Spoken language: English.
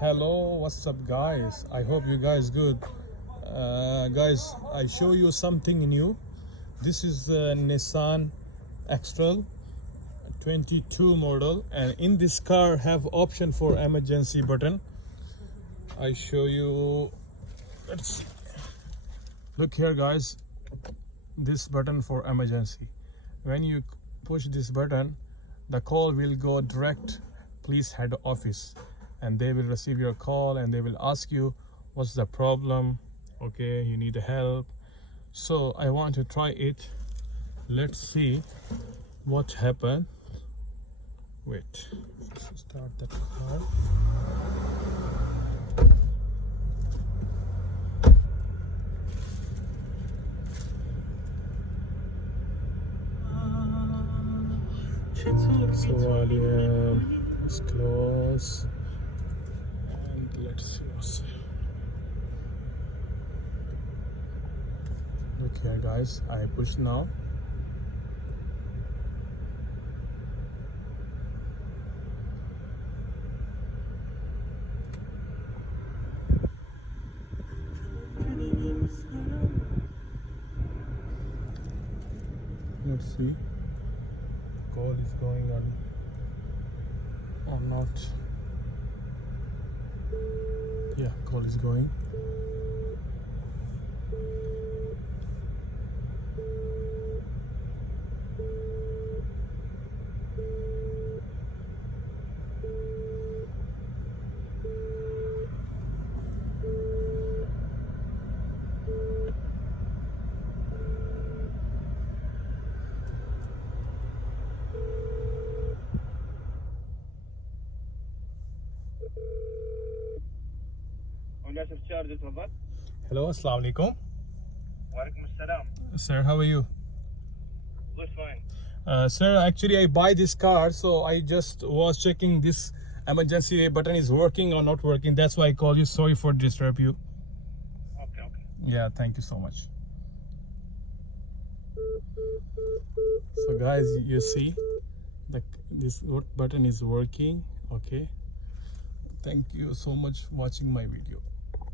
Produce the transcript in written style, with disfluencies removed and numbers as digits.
Hello, what's up guys? I hope you guys good. Guys, I show you something new. This is a Nissan X-Terra 22 model, and in this car have option for emergency button. I show you. Let's look here guys, this button for emergency. When you push this button, the call will go direct police head office, and they will receive your call and they will ask you what's the problem. Okay, you need help. So I want to try it. Let's see what happened. Wait, let's start the car. So volume is close, and let's see what's. Look here guys, I push now. Let's see, call is going on or not. Yeah, call is going. Hello, assalamu alaikum. Walaikum assalam. Sir, how are you? Good, fine. Sir, actually I buy this car, so I just was checking this emergency button is working or not working. That's why I call you. Sorry for disturb you. Okay. Yeah, thank you so much. So guys, you see this button is working. Okay, thank you so much for watching my video.